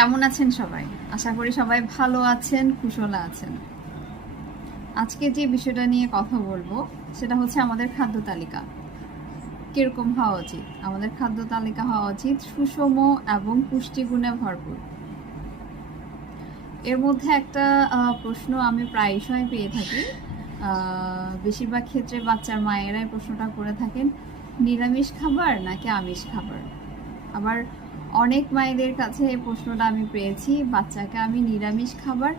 কেমন আছেন সবাই? আশা করি সবাই ভালো আছেন, কুশলে আছেন। আজকে যে বিষয়টা নিয়ে কথা বলবো সেটা হচ্ছে আমাদের খাদ্য তালিকা কিরকম হওয়া উচিত। আমাদের খাদ্য তালিকা হওয়া উচিত সুষম এবং পুষ্টিগুণে ভরপুর। এর মধ্যে একটা প্রশ্ন আমি প্রায়শই পেয়ে থাকি, বেশিরভাগ ক্ষেত্রে বাচ্চার মায়েরাই প্রশ্নটা করে থাকেন, নিরামিষ খাবার নাকি আমিষ খাবার। আবার অনেক মায়েদের কাছে এই প্রশ্নটা আমি পেয়েছি, বাচ্চাকে আমি নিরামিষ খাবার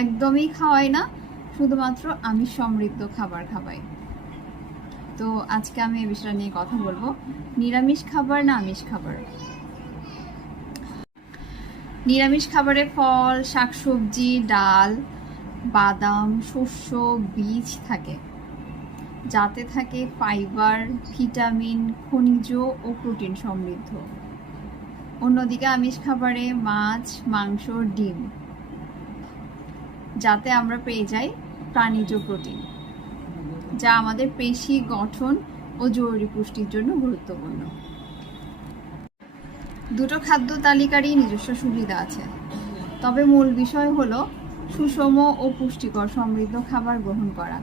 একদমই খাওয়াই না, শুধুমাত্র আমিষ সমৃদ্ধ খাবার খাওয়াই। তো আজকে আমি এই বিষয়টা নিয়ে কথা বলবো, নিরামিষ খাবার না আমিষ খাবার। নিরামিষ খাবারে ফল, শাকসবজি, ডাল, বাদাম, শস্য, বীজ থাকে, যাতে থাকে ফাইবার, ভিটামিন, খনিজ ও প্রোটিন সমৃদ্ধ। অন্যদিকে আমিষ খাবারে মাছ, মাংস, ডিম, যাতে আমরা পেয়ে যাই প্রাণীজ প্রোটিন, যা আমাদের পেশি গঠন ও জরুরি পুষ্টির জন্য গুরুত্বপূর্ণ। দুটো খাদ্য তালিকারই নিজস্ব সুবিধা আছে, তবে মূল বিষয় হলো সুষম ও পুষ্টিকর সমৃদ্ধ খাবার গ্রহণ করা,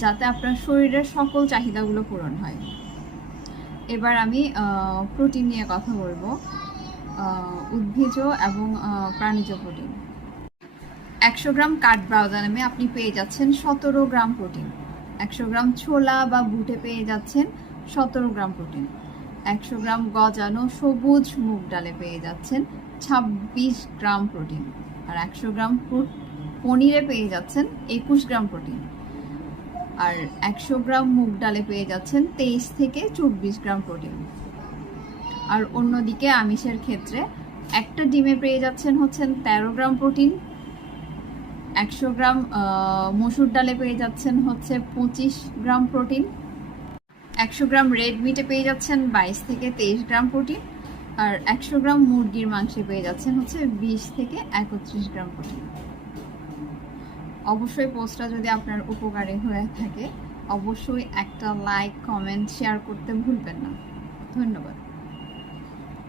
যাতে আপনার শরীরের সকল চাহিদাগুলো পূরণ হয়। এবার আমি প্রোটিন নিয়ে কথা বলবো, উদ্ভিজ এবং প্রাণীজ প্রোটিন। 100 গ্রাম কাঠবাদামে আপনি পেয়ে যাচ্ছেন 17 গ্রাম প্রোটিন। 100 গ্রাম ছোলা বা বুটে পেয়ে যাচ্ছেন 17 গ্রাম প্রোটিন। 100 গ্রাম গজানো সবুজ মুগ ডালে পেয়ে যাচ্ছেন 26 গ্রাম প্রোটিন। আর 100 গ্রাম পনিরে পেয়ে যাচ্ছেন 21 গ্রাম প্রোটিন। আর 100 গ্রাম মুগ ডালে পেয়ে যাচ্ছেন 23 থেকে 24 গ্রাম প্রোটিন। আর অন্যদিকে আমিষের ক্ষেত্রে একটা ডিমে পেয়ে যাচ্ছেন 13 গ্রাম প্রোটিন। 100 গ্রাম মসুর ডালে পেয়ে যাচ্ছেন 25 গ্রাম প্রোটিন। 100 গ্রাম রেড মিটে পেয়ে যাচ্ছেন 22 থেকে 23 গ্রাম প্রোটিন। আর 100 গ্রাম মুরগির মাংসে পেয়ে যাচ্ছেন 20 থেকে 31 গ্রাম প্রোটিন। অবশ্যই পোস্টটা যদি আপনার উপকারী হয়ে থাকে, অবশ্যই একটা লাইক, কমেন্ট, শেয়ার করতে ভুলবেন না। ধন্যবাদ।